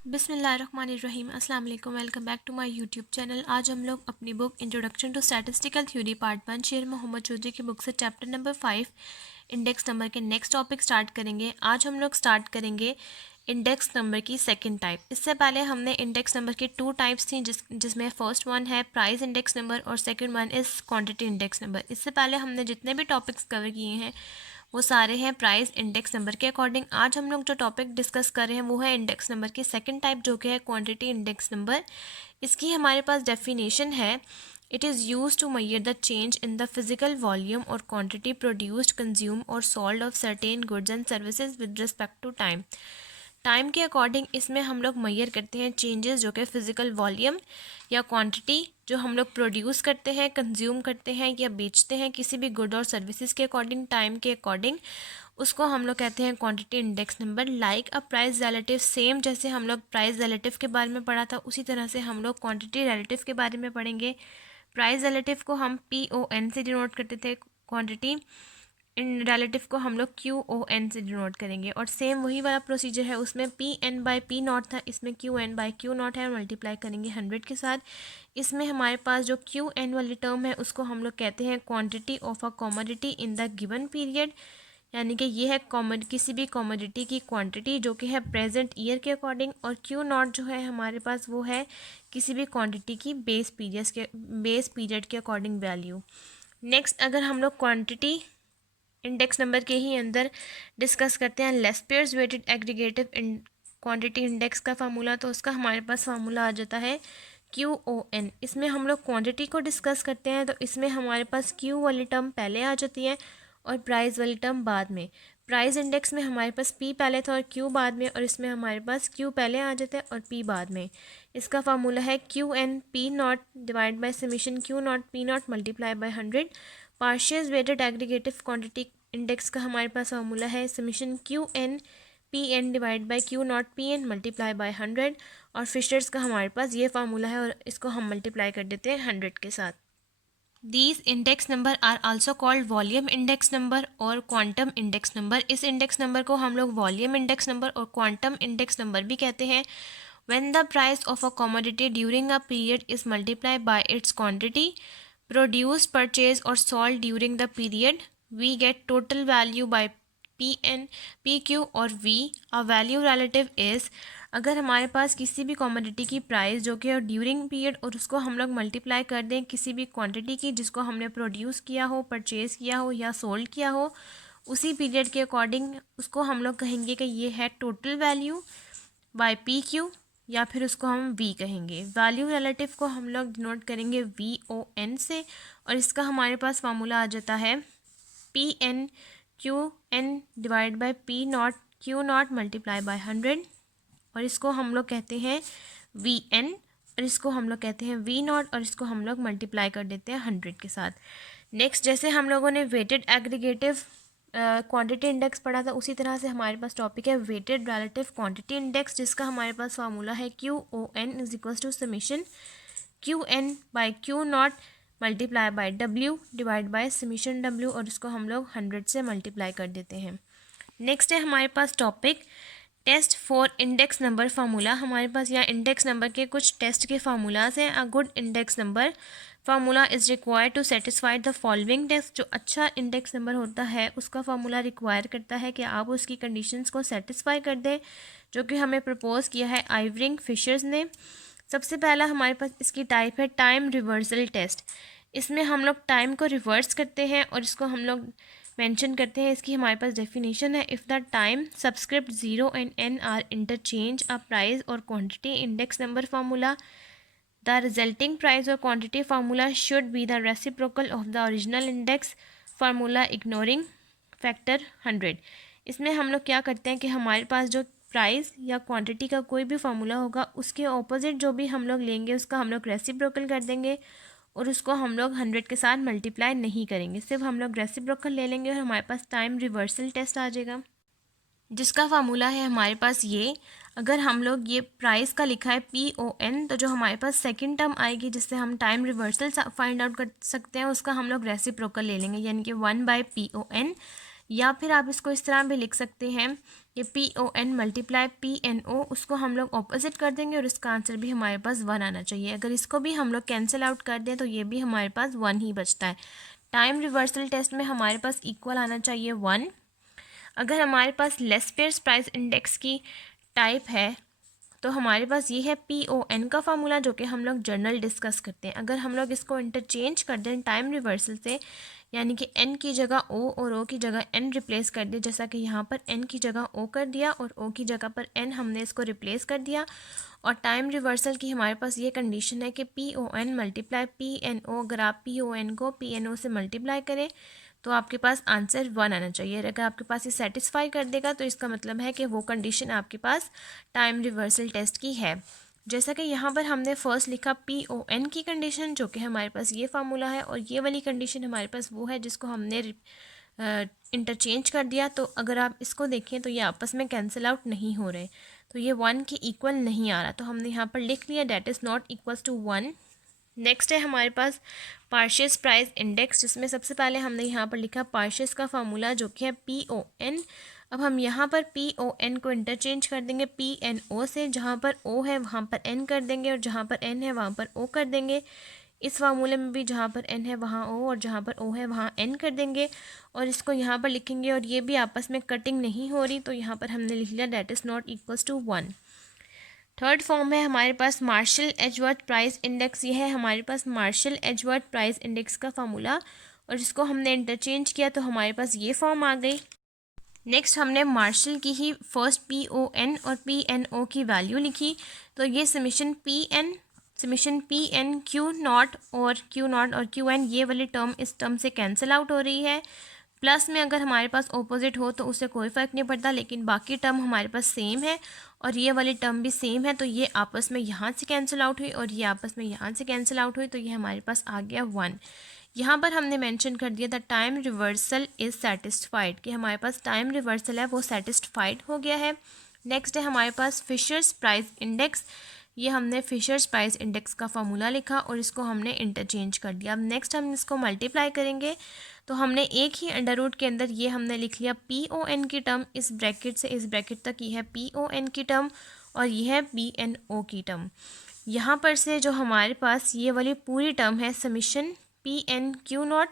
बिस्मिल्लाहिर्रहमानिर्रहीम। अस्सलाम वालेकुम। Welcome back to my YouTube channel. आज हम लोग अपनी book introduction to statistical theory part 1 Sher Mohammad Chaudhry की बुक से चैप्टर नंबर 5 इंडेक्स नंबर के नेक्स्ट टॉपिक स्टार्ट करेंगे। आज हम लोग स्टार्ट करेंगे इंडेक्स नंबर की सेकंड टाइप। इससे पहले हमने इंडेक्स नंबर की 2 टाइप्स थी जिसमें फर्स्ट वन है प्राइस इंडेक्स नंबर और second one is quantity index number. इससे पहले हमने जितने भी टॉपिक्स कवर किए हैं वो सारे हैं प्राइस इंडेक्स नंबर के अकॉर्डिंग। आज हम लोग जो टॉपिक डिस्कस कर रहे हैं वो है इंडेक्स नंबर की सेकंड टाइप जो कि है क्वांटिटी इंडेक्स नंबर। इसकी हमारे पास डेफिनेशन है, it is use to measure the change in the physical volume और क्वांटिटी प्रोड्यूस्ड कंज्यूम और sold of certain goods and services with respect to time. Time के अकॉर्डिंग इसमें हम लोग मेजर करते हैं चेंजेस जो कि फ़िज़िकल वॉल्यूम या क्वांटिटी जो हम लोग प्रोड्यूस करते हैं, कंज्यूम करते हैं या बेचते हैं किसी भी गुड और सर्विसेज के अकॉर्डिंग, टाइम के अकॉर्डिंग, उसको हम लोग कहते हैं quantity index number. Like a price relative, same जैसे हम लोग प्राइस रिलेटिव के बारे में पढ़ा था उसी तरह से हम लोग क्वांटिटी रिलेटिव के बारे में पढ़ेंगे। प्राइस रिलेटिव को हम PON से डिनोट करते थे, क्वांटिटी इन रिलेटिव को हम लोग QON से डिनोट करेंगे। और सेम वही वाला प्रोसीजर है, उसमें PN/P0 था, इसमें QN/Q0 है, मल्टीप्लाई करेंगे 100 के साथ। इसमें हमारे पास जो QN वाली टर्म है उसको हम लोग कहते हैं quantity of a commodity in the given period, यानी कि ये है किसी भी कमोडिटी की क्वांटिटी जो कि है प्रेजेंट ईयर के अकॉर्डिंग। और Q0 जो है हमारे पास वो है किसी भी क्वांटिटी की बेस पीरियड के अकॉर्डिंग वैल्यू। नेक्स्ट अगर हम लोग क्वांटिटी इंडेक्स नंबर के ही अंदर डिस्कस करते हैं Laspeyres weighted aggregative quantity index का फार्मूला, तो उसका हमारे पास फार्मूला आ जाता है QON। इसमें हम लोग क्वांटिटी को डिस्कस करते हैं तो इसमें हमारे पास Q वाली टर्म पहले आ जाती है और प्राइस वाली टर्म बाद में। प्राइस इंडेक्स में हमारे पास P पहले था और Q बाद में, और इसमें हमारे पास Q पहले आ जाता है और P बाद में। इसका फार्मूला है QN P0 divide by summation Q0 P0 multiply by 100। Partial weighted aggregative quantity index का हमारे पास फार्मूला है summation QN PN divide by Q0 PN multiply by 100। और फिशर्स का हमारे पास ये फार्मूला है और इसको हम मल्टीप्लाई कर देते हैं 100 के साथ। These index number are also called volume index number और क्वांटम इंडेक्स नंबर। इस इंडेक्स नंबर को हम लोग वॉल्यूम इंडेक्स नंबर और क्वांटम इंडेक्स नंबर भी कहते हैं। When the price of a commodity during a period is multiply by its quantity produced, purchased or sold during the period, we get total value by PN, PQ और V. A value relative is, अगर हमारे पास किसी भी commodity की price जो कि during period और उसको हम लोग मल्टीप्लाई कर दें किसी भी क्वांटिटी की जिसको हमने प्रोड्यूस किया हो, परचेज़ किया हो या सोल्ड किया हो उसी पीरियड के अकॉर्डिंग, उसको हम लोग कहेंगे कि ये है टोटल वैल्यू बाय PQ, या फिर उसको हम V कहेंगे। वैल्यू रिलेटिव को हम लोग डिनोट करेंगे VON से और इसका हमारे पास फार्मूला आ जाता है PN QN divide by P0 Q0 multiply by 100। और इसको हम लोग कहते हैं VN और इसको हम लोग कहते हैं V0 और इसको हम लोग मल्टीप्लाई कर देते हैं 100 के साथ। नेक्स्ट जैसे हम लोगों ने वेटेड एग्रीगेटिव क्वांटिटी इंडेक्स पढ़ा था उसी तरह से हमारे पास टॉपिक है वेटेड रिलेटिव क्वांटिटी इंडेक्स, जिसका हमारे पास फार्मूला है QON is equals to summation QN by Q0 multiply by W divide by summation W, और इसको हम लोग 100 से मल्टीप्लाई कर देते हैं। नेक्स्ट है हमारे पास topic test for index number formula. हमारे पास यहाँ इंडेक्स नंबर के कुछ टेस्ट के फार्मूलाज हैं। A good index number formula is required to satisfy the following test. जो अच्छा इंडेक्स नंबर होता है उसका फार्मूला रिक्वायर करता है कि आप उसकी कंडीशंस को सेटिस्फाई कर दें जो कि हमें प्रपोज किया है आइवरिंग फिशर्स ने। सबसे पहला हमारे पास इसकी टाइप है टाइम रिवर्सल टेस्ट। इसमें हम लोग टाइम को रिवर्स करते हैं और इसको हम लोग मेंशन करते हैं। इसकी हमारे पास डेफिनेशन है, if the time subscript 0 and n are interchange a price और quantity index number formula, the resulting price और quantity formula should be the reciprocal of the original index formula ignoring factor 100। इसमें हम लोग क्या करते हैं कि हमारे पास जो प्राइस या क्वांटिटी का कोई भी फार्मूला होगा उसके ऑपोजिट जो भी हम लोग लेंगे उसका हम लोग रेसिप्रोकल कर देंगे और उसको हम लोग 100 के साथ मल्टीप्लाई नहीं करेंगे, सिर्फ हम लोग रेसिप्रोकल ले लेंगे और हमारे पास टाइम रिवर्सल टेस्ट आ जाएगा जिसका फार्मूला है हमारे पास ये। अगर हम लोग ये प्राइस का लिखा है PON तो जो हमारे पास सेकंड टर्म आएगी जिससे हम टाइम रिवर्सल फाइंड आउट कर सकते हैं उसका हम लोग रेसिप्रोकल ले लेंगे, यानी कि 1/PON या फिर आप इसको इस तरह भी लिख सकते हैं कि PON मल्टीप्लाई PNO, उसको हम लोग ऑपोजिट कर देंगे और इसका आंसर भी हमारे पास 1 आना चाहिए। अगर इसको भी हम लोग कैंसिल आउट कर दें तो ये भी हमारे पास 1 ही बचता है। टाइम रिवर्सल टेस्ट में हमारे पास इक्वल आना चाहिए 1। अगर हमारे पास लेस पेयर्स प्राइस इंडेक्स की टाइप है तो हमारे पास ये है PON का फार्मूला, जो कि हम लोग जर्नल डिस्कस करते हैं। अगर हम लोग इसको इंटरचेंज कर दें टाइम रिवर्सल से, यानी कि N की जगह O और O की जगह N रिप्लेस कर दें, जैसा कि यहाँ पर N की जगह O कर दिया और O की जगह पर N हमने इसको रिप्लेस कर दिया, और टाइम रिवर्सल की हमारे पास ये कंडीशन है कि PON मल्टीप्लाई PNO। अगर आप PON को PNO से मल्टीप्लाई करें तो आपके पास आंसर 1 आना चाहिए। अगर आपके पास ये सेटिस्फाई कर देगा तो इसका मतलब है कि वो कंडीशन आपके पास टाइम रिवर्सल टेस्ट की है। जैसा कि यहाँ पर हमने फर्स्ट लिखा PON की कंडीशन, जो कि हमारे पास ये फार्मूला है, और ये वाली कंडीशन हमारे पास वो है जिसको हमने इंटरचेंज कर दिया। तो अगर आप इसको देखें तो ये आपस में कैंसिल आउट नहीं हो रहे, तो ये 1 के इक्वल नहीं आ रहा, तो हमने यहाँ पर लिख लिया that is not equals to 1। Next है हमारे पास पार्शियस प्राइस इंडेक्स, जिसमें सबसे पहले हमने यहाँ पर लिखा पार्शियस का फार्मूला, जो कि है PON। अब हम यहाँ पर PON को इंटरचेंज कर देंगे PNO से, जहाँ पर O है वहाँ पर N कर देंगे और जहाँ पर N है वहाँ पर O कर देंगे। इस फार्मूले में भी जहाँ पर N है वहाँ O और जहाँ पर O है वहाँ N कर देंगे, और इसको यहाँ पर लिखेंगे, और ये भी आपस में कटिंग नहीं हो रही, तो यहाँ पर हमने लिख लिया that is not equals to 1। Third form है हमारे पास मार्शल एजवर्थ प्राइस इंडेक्स। ये है हमारे पास मार्शल एजवर्थ प्राइस इंडेक्स का फार्मूला, और जिसको हमने इंटरचेंज किया तो हमारे पास ये फॉर्म आ गई। नेक्स्ट हमने मार्शल की ही फर्स्ट PON और PNO की वैल्यू लिखी, तो ये समीशन PN Q0 और Q0 और QN ये वाली टर्म इस टर्म से कैंसिल आउट हो रही है। प्लस में अगर हमारे पास ऑपोजिट हो तो उससे कोई फ़र्क नहीं पड़ता, लेकिन बाकी टर्म हमारे पास सेम है और ये वाली टर्म भी सेम है, तो ये आपस में यहाँ से कैंसिल आउट हुई और ये आपस में यहाँ से कैंसिल आउट हुई, तो ये हमारे पास आ गया 1। यहाँ पर हमने मेंशन कर दिया the time reversal is satisfied, कि हमारे पास टाइम रिवर्सल है वो सेटिस्फाइड हो गया है। नेक्स्ट है हमारे पास फिशर्स प्राइस इंडेक्स। ये हमने फिशर्स प्राइस इंडेक्स का फार्मूला लिखा और इसको हमने इंटरचेंज कर दिया। अब नेक्स्ट हम इसको मल्टीप्लाई करेंगे, तो हमने एक ही अंडर रूट के अंदर ये हमने लिख लिया PON की टर्म, इस ब्रैकेट से इस ब्रैकेट तक ये है PON की टर्म और ये है PNO की टर्म। यहाँ पर से जो हमारे पास ये वाली पूरी टर्म है समीशन PN Q0,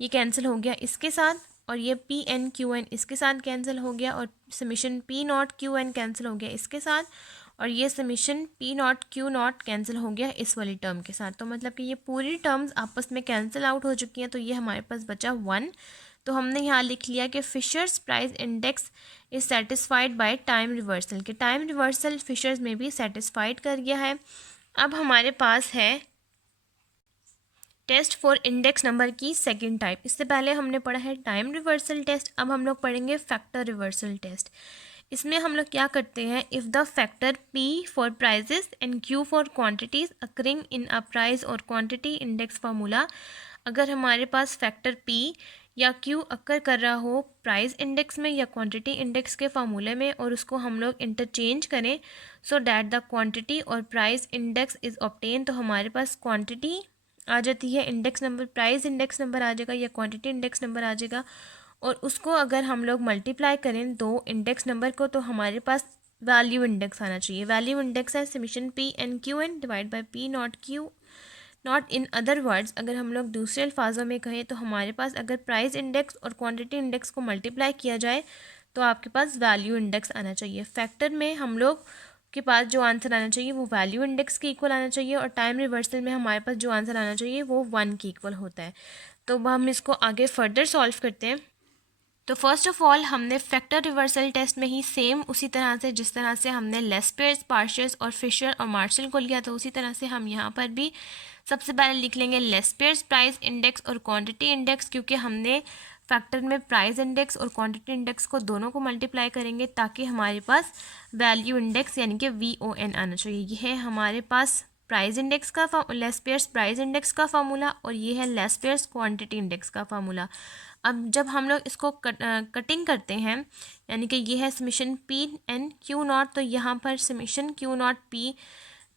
ये कैंसिल हो गया इसके साथ, और ये PN QN इसके साथ कैंसिल हो गया, और समीशन P0 QN कैंसिल हो गया इसके साथ, और ये समीशन P0 Q0 कैंसिल हो गया इस वाली टर्म के साथ। तो मतलब कि ये पूरी टर्म्स आपस में कैंसिल आउट हो चुकी हैं, तो ये हमारे पास बचा 1। तो हमने यहाँ लिख लिया कि Fisher's price index is satisfied by time reversal, के टाइम रिवर्सल फिशर्स में भी सेटिस्फाइड कर गया है। अब हमारे पास है टेस्ट फॉर इंडेक्स नंबर की सेकंड टाइप। इससे पहले हमने पढ़ा है टाइम रिवर्सल टेस्ट, अब हम लोग पढ़ेंगे फैक्टर रिवर्सल टेस्ट। इसमें हम लोग क्या करते हैं, if the factor P for prices and Q for quantities occurring in a price और क्वांटिटी इंडेक्स फार्मूला, अगर हमारे पास फैक्टर P या Q अकर कर रहा हो प्राइस इंडेक्स में या क्वांटिटी इंडेक्स के फार्मूले में, और उसको हम लोग इंटरचेंज करें सो डैट द क्वांटिटी और प्राइस इंडेक्स इज़ ऑब्टेन, तो हमारे पास क्वांटिटी आ जाती है, index number price index number आ जाएगा या क्वांटिटी इंडेक्स नंबर आ जाएगा, और उसको अगर हम लोग मल्टीप्लाई करें दो इंडेक्स नंबर को तो हमारे पास वैल्यू इंडेक्स आना चाहिए। वैल्यू इंडेक्स है summation PN QN divide by P0 Q0। In other words, अगर हम लोग दूसरे अल्फाजों में कहें तो हमारे पास अगर प्राइस इंडेक्स और क्वांटिटी इंडेक्स को मल्टीप्लाई किया जाए तो आपके पास वैल्यू इंडेक्स आना चाहिए। फैक्टर में हम लोग के पास जो आंसर आना चाहिए वो वैल्यू इंडेक्स के इक्वल आना चाहिए, और टाइम रिवर्सल में हमारे पास जो आंसर आना चाहिए वो 1 के इक्वल होता है। तो हम इसको आगे फर्दर सॉल्व करते हैं। तो फर्स्ट ऑफ ऑल हमने फैक्टर रिवर्सल टेस्ट में ही सेम उसी तरह से जिस तरह से हमने लेस पेयर्स, पार्शियस और फिशर और मार्शल को लिया, तो उसी तरह से हम यहाँ पर भी सबसे पहले लिख लेंगे लेस पेयर्स प्राइस इंडेक्स और क्वांटिटी इंडेक्स, क्योंकि हमने फैक्टर में प्राइस इंडेक्स और क्वांटिटी इंडेक्स को दोनों को मल्टीप्लाई करेंगे ताकि हमारे पास वैल्यू इंडेक्स यानी कि VON आना चाहिए। ये है हमारे पास प्राइस इंडेक्स का लेस पेयर्स प्राइस इंडेक्स का फार्मूला, और ये है लेस पेयर्स क्वांटिटी इंडेक्स का फार्मूला। अब जब हम लोग इसको कटिंग करते हैं, यानी कि ये है समीशन PN Q0, तो यहाँ पर summation Q0 P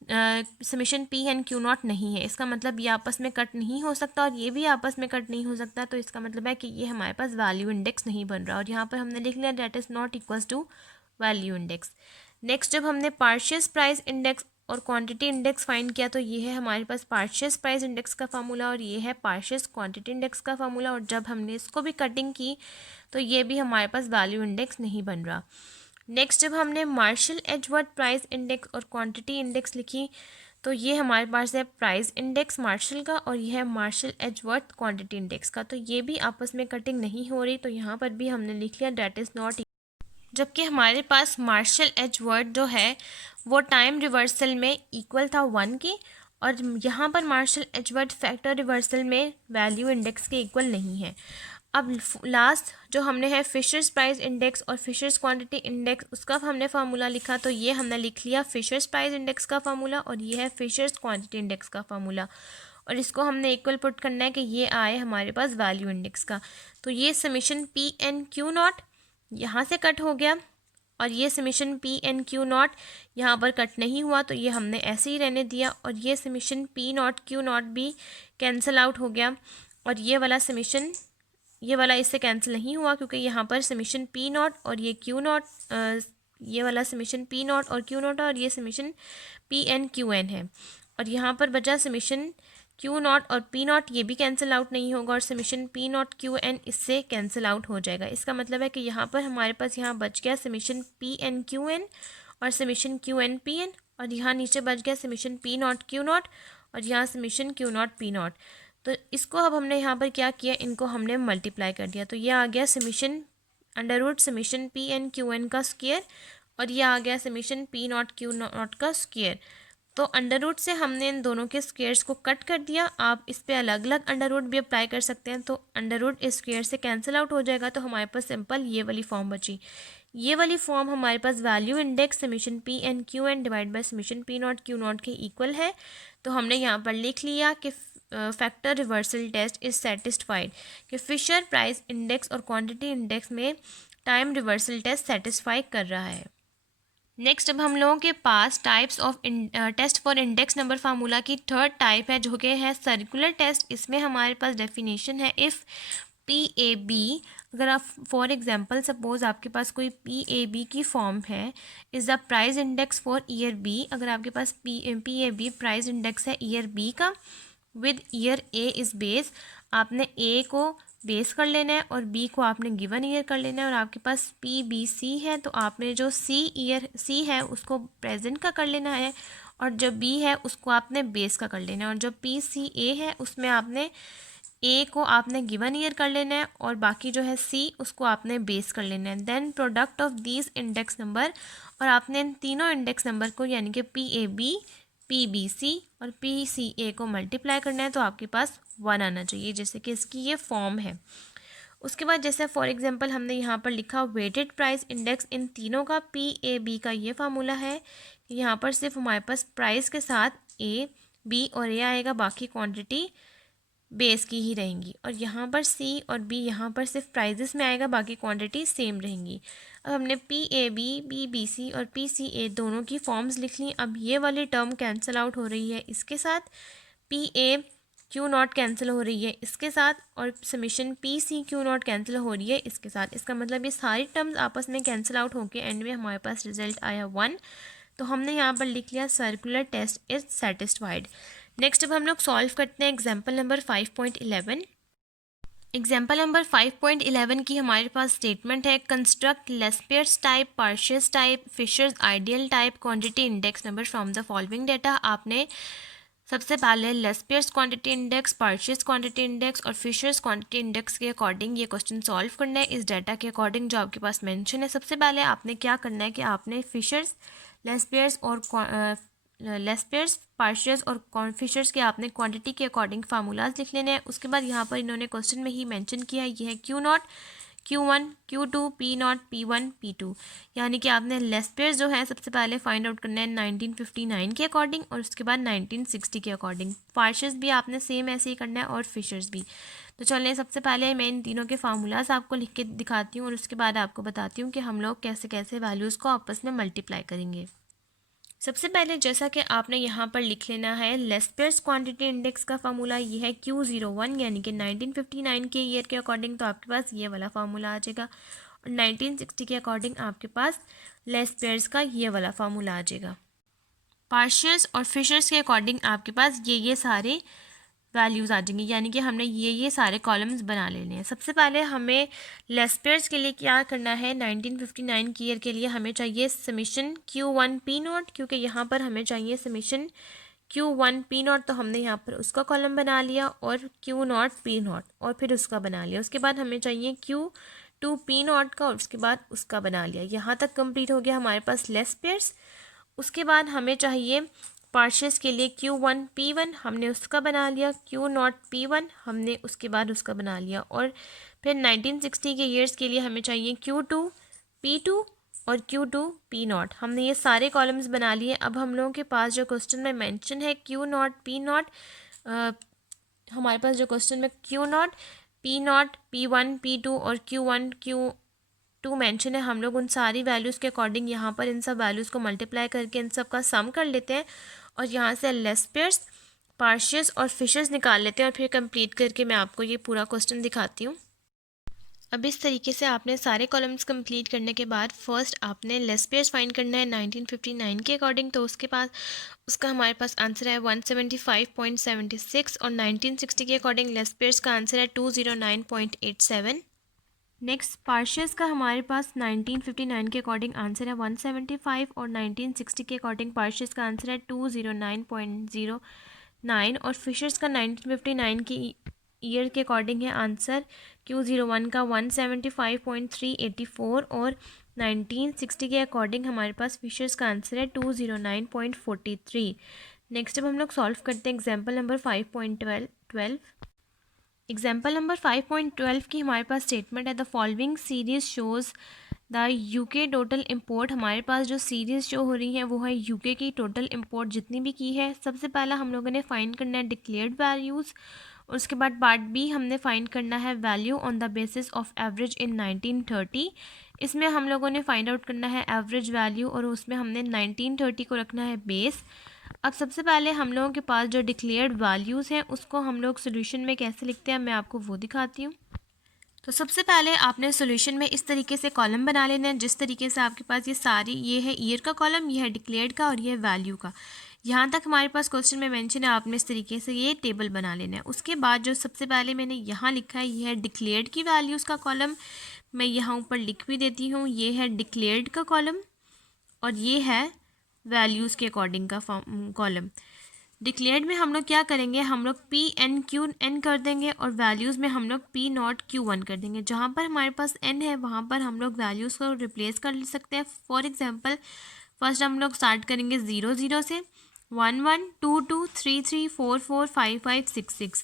summation P N Q naught नहीं है, इसका मतलब ये आपस में कट नहीं हो सकता और ये भी आपस में कट नहीं हो सकता, तो इसका मतलब है कि ये हमारे पास वैल्यू इंडेक्स नहीं बन रहा। और यहाँ पर हमने लिख लिया that is not equals to value index. Next जब हमने पार्शियस प्राइस इंडेक्स और क्वांटिटी इंडेक्स फाइंड किया, तो ये है हमारे पास पार्शियस प्राइस इंडेक्स का फार्मूला और ये है पार्शियस क्वांटिटी इंडेक्स का फार्मूला। और जब हमने इसको भी कटिंग की तो ये भी हमारे पास वैल्यू इंडेक्स नहीं बन रहा। नेक्स्ट जब हमने मार्शल एजवर्थ प्राइस इंडेक्स और क्वांटिटी इंडेक्स लिखी, तो ये हमारे पास है प्राइस इंडेक्स मार्शल का और ये है मार्शल एजवर्थ क्वांटिटी इंडेक्स का, तो ये भी आपस में कटिंग नहीं हो रही, तो यहाँ पर भी हमने लिख लिया दैट इज़ नॉट। जबकि हमारे पास मार्शल एजवर्थ जो है वो टाइम रिवर्सल में इक्वल था 1 के, और यहाँ पर मार्शल एजवर्थ फैक्टर रिवर्सल में वैल्यू इंडेक्स के इक्वल नहीं है। अब लास्ट जो हमने है फिशर्स प्राइस इंडेक्स और फिशर्स क्वांटिटी इंडेक्स, उसका हमने फार्मूला लिखा, तो ये हमने लिख लिया फिशर्स प्राइस इंडेक्स का फार्मूला और ये है फिशर्स क्वांटिटी इंडेक्स का फार्मूला, और इसको हमने इक्वल पुट करना है कि ये आए हमारे पास वैल्यू इंडेक्स का। तो ये summation P N Q naught यहाँ से कट हो गया और ये summation P N Q naught यहाँ पर कट नहीं हुआ, तो ये हमने ऐसे ही रहने दिया, और ये summation P not Q not भी कैंसिल आउट हो गया, और ये वाला समीशन ये वाला इससे कैंसिल नहीं हुआ क्योंकि यहाँ पर समीशन पी नॉट और ये क्यू नॉट, ये वाला समीशन पी नॉट और क्यू नॉट और ये summation P N Q N है, और यहाँ पर बचा समीशन क्यू नॉट और पी नॉट, ये भी कैंसिल आउट नहीं होगा और summation P not Q N इससे कैंसिल आउट हो जाएगा। इसका मतलब है कि यहाँ पर हमारे पास यहाँ बच गया summation P N Q N और summation Q N P N, और यहाँ नीचे बच गया summation P not Q not और यहाँ summation Q not P nought. तो इसको अब हमने यहाँ पर क्या किया, इनको हमने मल्टीप्लाई कर दिया, तो ये आ गया summation under root summation P N Q N का स्क्वायर और ये आ गया summation P not Q not का स्क्वायर। तो अंडर रूट से हमने इन दोनों के स्क्वायर्स को कट कर दिया। आप इस पे अलग अलग अंडर रूट भी अप्लाई कर सकते हैं, तो अंडर रूट इस स्क्वायर से कैंसिल आउट हो जाएगा, तो हमारे पास सिंपल ये वाली फॉर्म बची। ये वाली फॉर्म हमारे पास value index summation P N Q N divide by summation P not Q nought के इक्वल है। तो हमने यहाँ पर लिख लिया कि factor reversal test is satisfied, कि फिशर प्राइस इंडेक्स और क्वांटिटी इंडेक्स में टाइम रिवर्सल टेस्ट सेटिस्फाई कर रहा है। नेक्स्ट अब हम लोगों के पास types of test for index number formula की थर्ड टाइप है जो कि है सर्कुलर टेस्ट। इसमें हमारे पास डेफिनेशन है इफ़ पी ए बी, अगर आप फॉर एग्जांपल सपोज आपके पास कोई पी ए बी की फॉर्म है, is the price index for year B, अगर आपके पास P A B price index है ईयर बी का with year A is base, आपने ए को बेस कर लेना है और बी को आपने गिवन ईयर कर लेना है, और आपके पास पी बी सी है तो आपने जो सी ईयर सी है उसको प्रेजेंट का कर लेना है, और जो बी है उसको आपने बेस का कर लेना है, और जो पी सी ए है उसमें आपने ए को आपने गिवन ईयर कर लेना है और बाकी जो है सी उसको आपने बेस कर लेना है। Then product of these index number, और आपने इन तीनों इंडेक्स नंबर को यानी कि P A B, P B C और पी सी ए को मल्टीप्लाई करना है, तो आपके पास 1 आना चाहिए, जैसे कि इसकी ये फॉर्म है। उसके बाद जैसे फॉर एग्जांपल हमने यहाँ पर लिखा वेटेड प्राइस इंडेक्स, इन तीनों का पी ए बी का ये फार्मूला है कि यहाँ पर सिर्फ हमारे पास प्राइस के साथ ए बी और ए आएगा, बाकी क्वांटिटी बेस की ही रहेंगी, और यहाँ पर सी और बी यहाँ पर सिर्फ प्राइजेस में आएगा, बाकी क्वांटिटी सेम रहेंगी। अब हमने P A B, P B C और पी सी ए दोनों की फॉर्म्स लिख ली। अब ये वाली टर्म कैंसिल आउट हो रही है इसके साथ, P A Q not cancel हो रही है इसके साथ, और summation P C Q not cancel हो रही है इसके साथ। इसका मतलब ये सारी टर्म्स आपस में कैंसिल आउट होकर एंड में हमारे पास रिजल्ट आया 1। तो हमने यहाँ पर लिख लिया circular test is satisfied. Next अब हम लोग सॉल्व करते हैं एग्जाम्पल नंबर 5.11। एग्जाम्पल नंबर 5.11 की हमारे पास स्टेटमेंट है construct Laspeyres type, Paasche's type, Fisher's ideal type, quantity index number from the following data. आपने सबसे पहले Laspeyres quantity index, Paasche's quantity index और फिशर्स क्वांटिटी इंडेक्स के अकॉर्डिंग ये क्वेश्चन सॉल्व करना है इस डाटा के अकॉर्डिंग जो आपके पास मेंशन है। सबसे पहले आपने क्या करना है कि आपने फिशर्स, लेस्पियर्स और लेस्पियर्स, पार्शियस और फिशर्स के आपने क्वांटिटी के अकॉर्डिंग फार्मूलाज लिख लेने हैं। उसके बाद यहाँ पर इन्होंने क्वेश्चन में ही मेंशन किया है, ये है Q not, Q1, Q2, P0, P1, P2, यानी कि आपने लेस्पियर्स जो है सबसे पहले फाइंड आउट करना है 1959 के अकॉर्डिंग और उसके बाद 1960 के अकॉर्डिंग। पार्शियस भी आपने सेम ऐसे ही करना है और फिशर्स भी। तो चलिए सबसे पहले मैं इन तीनों के फार्मूलाज आपको लिख के दिखाती हूँ और उसके बाद आपको बताती हूँ कि हम लोग कैसे कैसे वैल्यूज़ को आपस में मल्टीप्लाई करेंगे। सबसे पहले जैसा कि आपने यहाँ पर लिख लेना है लेस्पेयर्स क्वांटिटी इंडेक्स का फार्मूला ये है Q01 यानी कि 1959 के ईयर के अकॉर्डिंग तो आपके पास ये वाला फार्मूला आ जाएगा, और 1960 के अकॉर्डिंग आपके पास लेस्पेयर्स का ये वाला फार्मूला आ जाएगा। पार्शियल्स और फिशर्स के अकॉर्डिंग आपके पास ये सारे वैल्यूज़ आ जाएंगी, यानी कि हमने ये सारे कॉलम्स बना लेने हैं। सबसे पहले हमें लेस्पेयर्स के लिए क्या करना है, 1959 की ईयर के लिए हमें चाहिए समीशन Q1 P नॉट, क्योंकि यहाँ पर हमें चाहिए समीशन Q1 P नॉट, तो हमने यहाँ पर उसका कॉलम बना लिया, और Q नॉट P नॉट और फिर उसका बना लिया। उसके बाद हमें चाहिए Q2 P नॉट का, और उसके बाद उसका बना लिया। यहाँ तक कंप्लीट हो गया हमारे पास लेस्पेयर्स। उसके बाद हमें चाहिए पार्शियल्स के लिए Q1 P1, हमने उसका बना लिया। Q0 P1 हमने उसके बाद उसका बना लिया। और फिर 1960 के ईयर्स के लिए हमें चाहिए Q2 P2 और Q2 P नॉट, हमने ये सारे कॉलम्स बना लिए। अब हम लोगों के पास जो क्वेश्चन में मेंशन है Q0 P नॉट, हमारे पास जो क्वेश्चन में Q0 P not P1 P2 और Q1 Q2 मेंशन है, हम लोग उन सारी वैल्यूज़ के अकॉर्डिंग यहाँ पर इन सब वैल्यूज़ को मल्टीप्लाई करके इन सब का सम कर लेते हैं, और यहाँ से लेस्पेयर्स, पार्शियल्स और फिशर्स निकाल लेते हैं। और फिर कंप्लीट करके मैं आपको ये पूरा क्वेश्चन दिखाती हूँ। अब इस तरीके से आपने सारे कॉलम्स कंप्लीट करने के बाद फर्स्ट आपने लेस्पेयर्स फाइंड करना है 1959 के अकॉर्डिंग, तो उसके पास उसका हमारे पास आंसर है 175.76, और 1960 के अकॉर्डिंग लेस्पेयर्स का आंसर है 209.87। नेक्स्ट पार्शियल्स का हमारे पास 1959 के अकॉर्डिंग आंसर है 175, और 1960 के अकॉर्डिंग पार्शियल्स का आंसर है 209.09, और फिशर्स का 1959 की ईयर के अकॉर्डिंग है आंसर Q01 का 175.384, और 1960 के अकॉर्डिंग हमारे पास फिशर्स का आंसर है 209.43। नेक्स्ट अब हम लोग सॉल्व करते हैं एग्जाम्पल नंबर 5.12। एग्जाम्पल नंबर 5.12 की हमारे पास स्टेटमेंट है the following series shows the UK total import. हमारे पास जो सीरीज शो हो रही है वो है यूके की टोटल इंपोर्ट जितनी भी की है। सबसे पहला हम लोगों ने फाइंड करना है डिक्लेयर्ड वैल्यूज़, और उसके बाद पार्ट बी हमने फाइंड करना है value on the basis of average in 1930। इसमें हम लोगों ने फाइंड आउट करना है एवरेज वैल्यू, और उसमें हमने 1930 को रखना है बेस। अब सबसे पहले हम लोगों के पास जो डिक्लेयर्ड वैल्यूज़ हैं उसको हम लोग सोल्यूशन में कैसे लिखते हैं मैं आपको वो दिखाती हूँ। तो सबसे पहले आपने सोल्यूशन में इस तरीके से कॉलम बना लेना है, जिस तरीके से आपके पास ये है ईयर का कॉलम, ये है डिक्लेयर्ड का, और ये है वैल्यू का। यहाँ तक हमारे पास क्वेश्चन में मेंशन है, आपने इस तरीके से ये टेबल बना लेना है। उसके बाद जो सबसे पहले मैंने यहाँ लिखा है ये है डिक्लेयर्ड की वैल्यूज़ का कॉलम, मैं यहाँ ऊपर लिख भी देती हूँ, ये है डिक्लेयर्ड का कॉलम, और ये है वैल्यूज़ के अकॉर्डिंग का कॉलम। डिक्लेयर्ड में हम लोग क्या करेंगे, हम लोग P_N_Q_N कर देंगे, और वैल्यूज़ में हम लोग P_0_Q_1 कर देंगे। जहाँ पर हमारे पास N है वहाँ पर हम लोग वैल्यूज़ को रिप्लेस कर सकते हैं। फॉर एग्जांपल फर्स्ट हम लोग स्टार्ट करेंगे 0 से 1 1 2 2 3 3 4 4 5 5 6 6।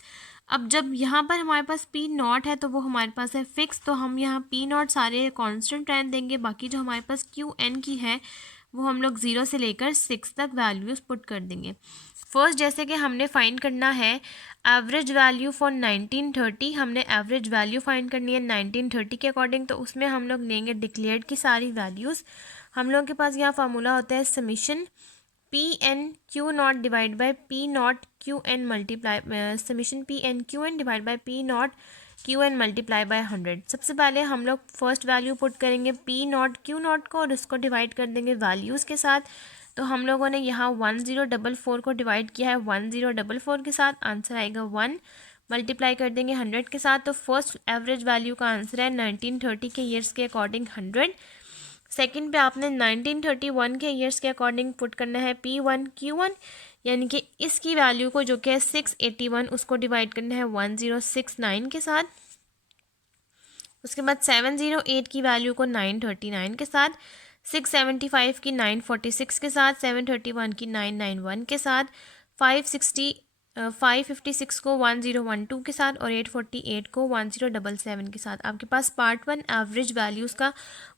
अब जब यहाँ पर हमारे पास P0 है तो वो हमारे पास है फिक्स, तो हम यहाँ P0 सारे कांस्टेंट रहने देंगे। बाकी जो हमारे पास Q_N की है वो हम लोग 0 से लेकर 6 तक वैल्यूज़ पुट कर देंगे। फर्स्ट जैसे कि हमने फाइंड करना है एवरेज वैल्यू फॉर 1930, हमने एवरेज वैल्यू फाइंड करनी है 1930 के अकॉर्डिंग, तो उसमें हम लोग लेंगे डिक्लेयर्ड की सारी वैल्यूज़। हम लोगों के पास यहाँ फार्मूला होता है summation P_N_Q_0 divide by P_0_Q_N multiply summation P_N_Q_N divide by P_0_Q_N multiply by 100। सबसे पहले हम लोग फर्स्ट वैल्यू पुट करेंगे P_0_Q_0 को, और उसको डिवाइड कर देंगे वैल्यूज़ के साथ। तो हम लोगों ने यहाँ 1044 को डिवाइड किया है 1044 के साथ, आंसर आएगा 1। मल्टीप्लाई कर देंगे 100 के साथ, तो फर्स्ट एवरेज वैल्यू का आंसर है 1930 के ईयर्स के अकॉर्डिंग 100। सेकंड पे आपने 1931 के ईयर्स के अकॉर्डिंग पुट करना है P_1_Q_1, यानी कि इसकी वैल्यू को जो कि है 681, उसको डिवाइड करना है 1069 के साथ। उसके बाद 708 की वैल्यू को 939 के साथ, 675 की 946 के साथ, 731 की 991 के साथ, 556 को 1012 के साथ, और 848 को 1077 के साथ। आपके पास पार्ट 1 एवरेज वैल्यूज़ का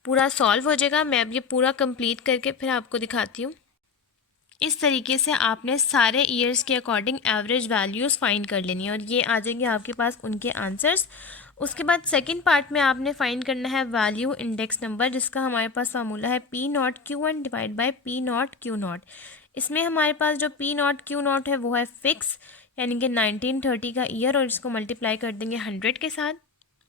पूरा सॉल्व हो जाएगा। मैं अब ये पूरा कंप्लीट करके फिर आपको दिखाती हूँ। इस तरीके से आपने सारे ईयर्स के अकॉर्डिंग एवरेज वैल्यूज़ फाइंड कर लेनी है, और ये आ जाएंगे आपके पास उनके आंसर्स। उसके बाद सेकंड पार्ट में आपने फाइंड करना है वैल्यू इंडेक्स नंबर, जिसका हमारे पास फार्मूला है P not Q one divide by P not Q not. इसमें हमारे पास जो पी नॉट क्यू नॉट है वो है फिक्स, यानी कि 1930 का ईयर, और इसको मल्टीप्लाई कर देंगे 100 के साथ।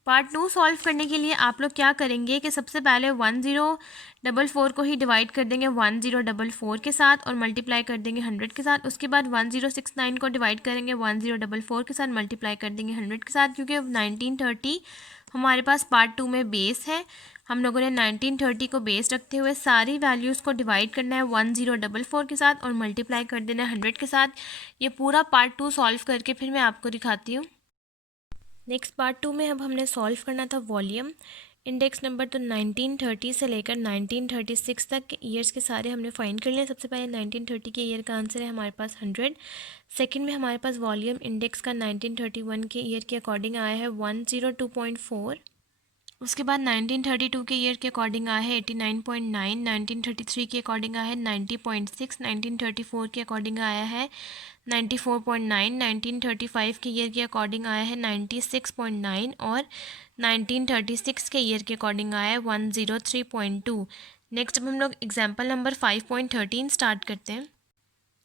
पार्ट 2 सॉल्व करने के लिए आप लोग क्या करेंगे कि सबसे पहले 1044 को ही डिवाइड कर देंगे 1044 के साथ और मल्टीप्लाई कर देंगे 100 के साथ। उसके बाद 1069 को डिवाइड करेंगे 1044 के साथ, मल्टीप्लाई कर देंगे 100 के साथ। क्योंकि 1930 हमारे पास पार्ट 2 में बेस है, हम लोगों ने 1930 को बेस रखते हुए सारी वैल्यूज़ को डिवाइड करना है 1044 के साथ और मल्टीप्लाई कर देना है 100 के साथ। ये पूरा पार्ट 2 सॉल्व करके फिर मैं आपको दिखाती हूँ। नेक्स्ट पार्ट 2 में अब हमने सॉल्व करना था वॉल्यूम इंडेक्स नंबर। तो 1930 से लेकर 1936 तक के ईयर्स के सारे हमने फाइंड कर लिए। सबसे पहले 1930 के ईयर का आंसर है हमारे पास 100। सेकंड में हमारे पास वॉल्यूम इंडेक्स का 1931 के ईयर के अकॉर्डिंग आया है 102.4। उसके बाद 1932 के ईयर के अकॉर्डिंग आया है 89.9, 1933 के अकॉर्डिंग आया है 90.6, 1934 के अकॉर्डिंग आया है 94.9, 1935 के ईयर के अकॉर्डिंग आया है 96.9 और 1936 के ईयर के अकॉर्डिंग आया है 103.2। नेक्स्ट अब हम लोग एग्जाम्पल नंबर 5.13 स्टार्ट करते हैं।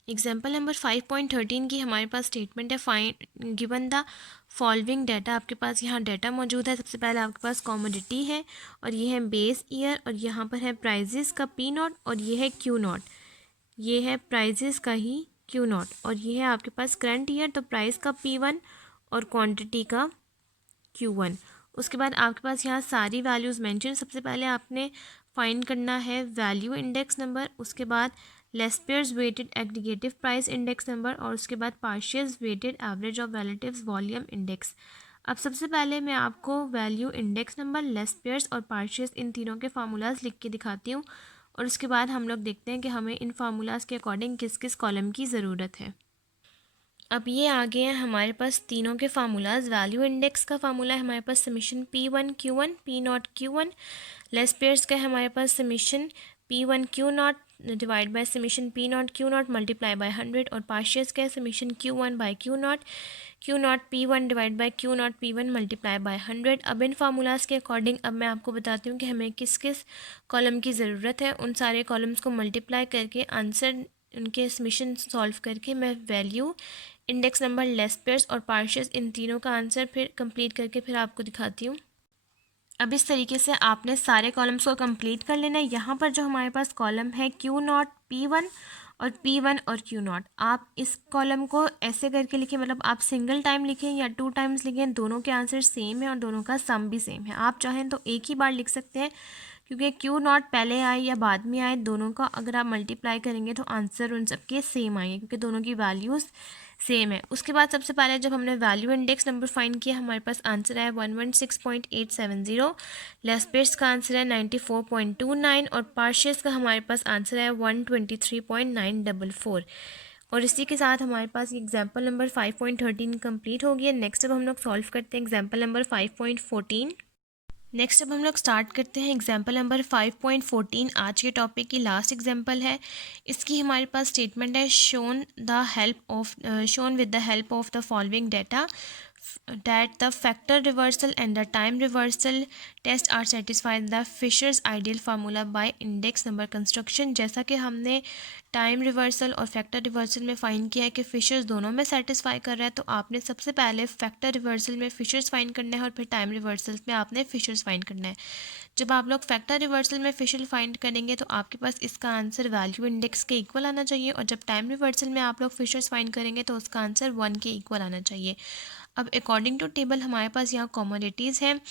एग्जाम्पल नंबर 5.13 की हमारे पास स्टेटमेंट है find given the following data. आपके पास यहाँ डाटा मौजूद है। सबसे पहले आपके पास कॉमोडिटी है और ये है बेस ईयर, और यहाँ पर है प्राइजेस का पी नॉट और ये है क्यू नॉट। ये है प्राइजेस का ही क्यू नॉट और ये है आपके पास करंट ईयर, तो प्राइस का पी वन और क्वान्टिटी का क्यू वन। उसके बाद आपके पास यहाँ सारी वैल्यूज़ मेंशन। सबसे पहले आपने फाइंड करना है वैल्यू इंडेक्स नंबर, उसके बाद Laspeyres weighted aggregative price index number और उसके बाद Paasche's weighted average of relatives volume index. अब सबसे पहले मैं आपको वैल्यू इंडेक्स नंबर, लेस्पियर्स और पार्शियस इन तीनों के फार्मूलाज लिख के दिखाती हूँ और उसके बाद हम लोग देखते हैं कि हमें इन फार्मूलाज के अकॉर्डिंग किस किस कॉलम की ज़रूरत है। अब ये आ गए हैं हमारे पास तीनों के फार्मूलाज। वैल्यू इंडेक्स का फार्मूला है हमारे पास summation P one Q one P not Q one. Laspeyres का है हमारे पास summation P one Q naught divide by summation P not Q naught multiply by 100 और पार्शियस का है summation Q one by Q not P one divide by Q not P one multiply by 100। अब इन formulas के according अब मैं आपको बताती हूँ कि हमें किस किस कॉलम की ज़रूरत है। उन सारे कॉलम्स को मल्टीप्लाई करके आंसर उनके समीशन सॉल्व करके मैं वैल्यू इंडेक्स नंबर, लेस्पियर्स और पार्शियस इन तीनों का आंसर फिर कंप्लीट करके फिर आपको दिखाती हूँ। अब इस तरीके से आपने सारे कॉलम्स को कंप्लीट कर लेना है। यहाँ पर जो हमारे पास कॉलम है क्यू नॉट पी वन और पी वन और क्यू नॉट, आप इस कॉलम को ऐसे करके लिखें, मतलब आप सिंगल टाइम लिखें या 2 टाइम्स लिखें, दोनों के आंसर सेम है और दोनों का सम भी सेम है। आप चाहें तो एक ही बार लिख सकते हैं, क्योंकि क्यू नॉट पहले आए या बाद में आए, दोनों का अगर आप मल्टीप्लाई करेंगे तो आंसर उन सबके सेम आएंगे, क्योंकि दोनों की वैल्यूज़ सेम है। उसके बाद सबसे पहले जब हमने वैल्यू इंडेक्स नंबर फाइंड किया, हमारे पास आंसर है 116.870। लेस्पियर्स का आंसर है 94.29 और पार्शियस का हमारे पास आंसर है 123.944। और इसी के साथ हमारे पास एग्जाम्पल नंबर 5.13 कंप्लीट हो गया। नेक्स्ट अब हम लोग सॉल्व करते हैं एग्जाम्पल नंबर 5.14। नेक्स्ट अब हम लोग स्टार्ट करते हैं एग्जाम्पल नंबर 5.14। आज के टॉपिक की लास्ट एग्जाम्पल है। इसकी हमारे पास स्टेटमेंट है shown with the help of the following data that the factor reversal and the time reversal test are satisfied the Fisher's ideal formula by index number construction। जैसा कि हमने time reversal और factor reversal में find किया है कि फ़िशर्स दोनों में सेटिस्फाई कर रहा है, तो आपने सबसे पहले फैक्टर रिवर्सल में फ़िशर्स फाइंड करना है और फिर टाइम रिवर्सल में आपने फ़िशर्स फाइंड करना है। जब आप लोग फैक्टर रिवर्सल में फ़िशर फाइंड करेंगे तो आपके पास इसका आंसर वैल्यू इंडेक्स के इक्वल आना चाहिए, और जब टाइम रिवर्सल में आप लोग फ़िशर्स फाइंड करेंगे तो उसका आंसर 1 के इक्वल आना चाहिए। अब अकॉर्डिंग टू टेबल हमारे पास यहाँ कॉमोडिटीज़ हैं।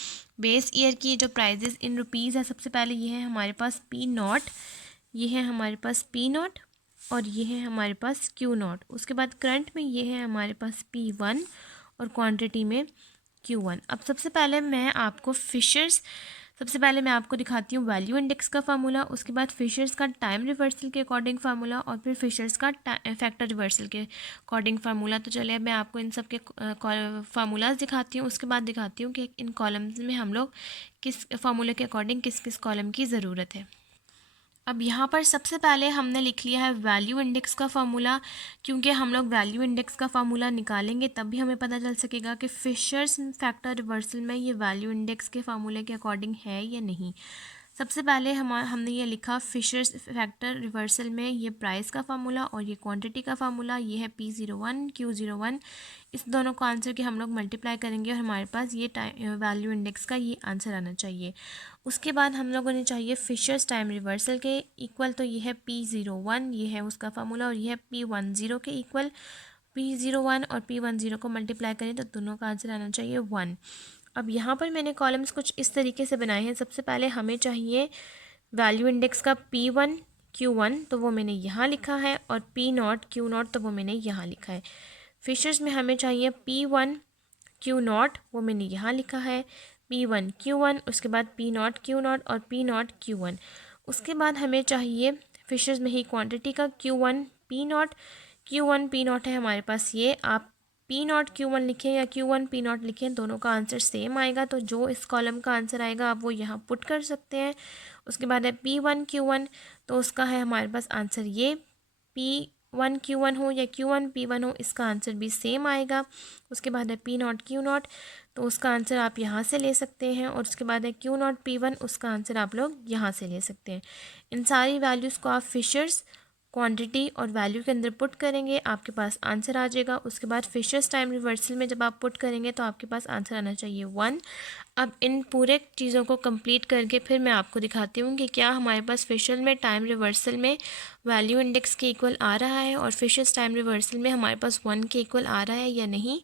बेस ईयर की जो प्राइजेस इन रुपीज़ है, सबसे पहले ये है हमारे पास पी नॉट, ये है हमारे पास पी नॉट और ये है हमारे पास क्यू नॉट। उसके बाद करंट में ये है हमारे पास पी वन और क्वांटिटी में क्यू वन। अब सबसे पहले मैं आपको दिखाती हूँ वैल्यू इंडेक्स का फार्मूला, उसके बाद फिशर्स का टाइम रिवर्सल के अकॉर्डिंग फार्मूला और फिर फिशर्स का फैक्टर रिवर्सल के अकॉर्डिंग फार्मूला। तो चलिए मैं आपको इन सब के फार्मूलाज दिखाती हूँ, उसके बाद दिखाती हूँ कि इन कॉलम्स में हम लोग किस फार्मूले के अकॉर्डिंग किस किस कॉलम की ज़रूरत है। अब यहाँ पर सबसे पहले हमने लिख लिया है वैल्यू इंडेक्स का फार्मूला, क्योंकि हम लोग वैल्यू इंडेक्स का फार्मूला निकालेंगे तब भी हमें पता चल सकेगा कि फिशर्स फैक्टर रिवर्सल में ये वैल्यू इंडेक्स के फार्मूले के अकॉर्डिंग है या नहीं। सबसे पहले हमने ये लिखा फिशर्स फैक्टर रिवर्सल में ये प्राइस का फार्मूला और ये क्वांटिटी का फार्मूला, ये है P01 Q01। इस दोनों को आंसर के हम लोग मल्टीप्लाई करेंगे और हमारे पास ये वैल्यू इंडेक्स का ये आंसर आना चाहिए। उसके बाद हम लोगों ने चाहिए फिशर्स टाइम रिवर्सल के इक्वल, तो ये है P01, ये है उसका फार्मूला, और ये है P10 के इक्वल। P01 और P10 को मल्टीप्लाई करें तो दोनों का आंसर आना चाहिए 1। अब यहाँ पर मैंने कॉलम्स कुछ इस तरीके से बनाए हैं। सबसे पहले हमें चाहिए वैल्यू इंडेक्स का P1 Q1, तो वो मैंने यहाँ लिखा है, और P0 Q0, तो वो मैंने यहाँ लिखा है। फिशर्स में हमें चाहिए P1 Q0, वो मैंने यहाँ लिखा है, P1 Q1, उसके बाद P0 Q0 और P0 Q1। उसके बाद हमें चाहिए फिशर्स में ही क्वांटिटी का Q1 P0 Q1 P0 है हमारे पास। ये आप P0 Q1 लिखें या Q1 P0 लिखें, दोनों का आंसर सेम आएगा, तो जो इस कॉलम का आंसर आएगा आप वो यहाँ पुट कर सकते हैं। उसके बाद है P1 Q1, तो उसका है हमारे पास आंसर ये, P1 Q1 हो या Q1 P1 हो, इसका आंसर भी सेम आएगा। उसके बाद है P0 Q0, तो उसका आंसर आप यहाँ से ले सकते हैं, और उसके बाद है Q0 P1, उसका आंसर आप लोग यहाँ से ले सकते हैं। इन सारी वैल्यूज़ को आप फिशर्स क्वांटिटी और वैल्यू के अंदर पुट करेंगे, आपके पास आंसर आ जाएगा। उसके बाद फिशर्स टाइम रिवर्सल में जब आप पुट करेंगे तो आपके पास आंसर आना चाहिए 1। अब इन पूरे चीज़ों को कंप्लीट करके फिर मैं आपको दिखाती हूँ कि क्या हमारे पास फिशर में टाइम रिवर्सल में वैल्यू इंडेक्स के इक्वल आ रहा है और फिशर्स टाइम रिवर्सल में हमारे पास 1 के इक्वल आ रहा है या नहीं।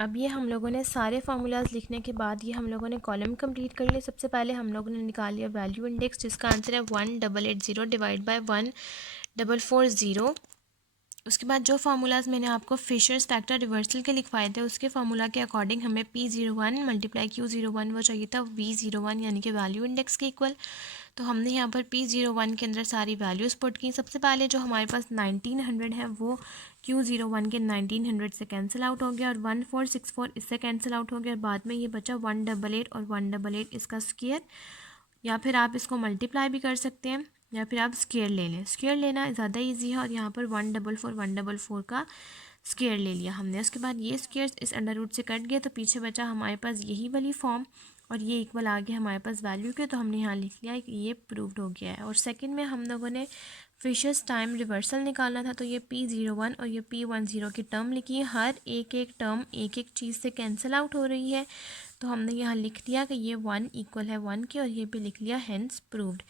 अब ये हम लोगों ने सारे फार्मूलाज लिखने के बाद ये हम लोगों ने कॉलम कंप्लीट कर लिए। सबसे पहले हम लोगों ने निकाल लिया वैल्यू इंडेक्स, जिसका आंसर है 1880 डिवाइड बाय 1440। उसके बाद जो फार्मूलाज मैंने आपको फिशर्स फैक्टर रिवर्सल के लिखवाए थे, उसके फार्मूला के अकॉर्डिंग हमें P01 मल्टीप्लाई Q01 वो चाहिए था V01, यानी कि वैल्यू इंडेक्स के इक्वल। तो हमने यहाँ पर P01 के अंदर सारी वैल्यूज़ पुट की। सबसे पहले जो हमारे पास 1900 है वो Q01 के 1900 से कैंसिल आउट हो गया, और 1464 इससे कैंसिल आउट हो गया, और बाद में ये बचा 188 और 188 इसका स्क्वायर, या फिर आप इसको मल्टीप्लाई भी कर सकते हैं या फिर आप स्क्वायर ले लें। स्क्वायर लेना ज़्यादा इजी है, और यहाँ पर 144 का स्क्वायर ले लिया हमने। उसके बाद ये स्क्वायर इस अंडर रूट से कट गया, तो पीछे बचा हमारे पास यही वाली फॉर्म, और ये इक्वल आ गया हमारे पास वैल्यू के, तो हमने यहाँ लिख लिया कि ये प्रूव्ड हो गया है। और सेकंड में हम लोगों ने फिशर्स टाइम रिवर्सल निकालना था, तो ये P01 और ये P10 की टर्म लिखी है। हर एक एक टर्म एक एक चीज़ से कैंसिल आउट हो रही है, तो हमने यहाँ लिख दिया कि ये 1 इक्वल है 1 के, और ये भी लिख लिया हेंस प्रूव्ड।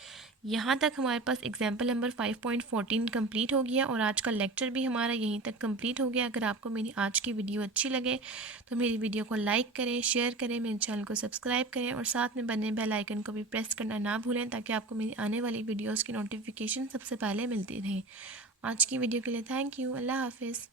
यहाँ तक हमारे पास एग्जाम्पल नंबर 5.14 कंप्लीट हो गया, और आज का लेक्चर भी हमारा यहीं तक कंप्लीट हो गया। अगर आपको मेरी आज की वीडियो अच्छी लगे तो मेरी वीडियो को लाइक करें, शेयर करें, मेरे चैनल को सब्सक्राइब करें, और साथ में बने बेल आइकन को भी प्रेस करना ना भूलें, ताकि आपको मेरी आने वाली वीडियोज़ की नोटिफिकेशन सबसे पहले मिलती रहे। आज की वीडियो के लिए थैंक यू। अल्लाह हाफिज़।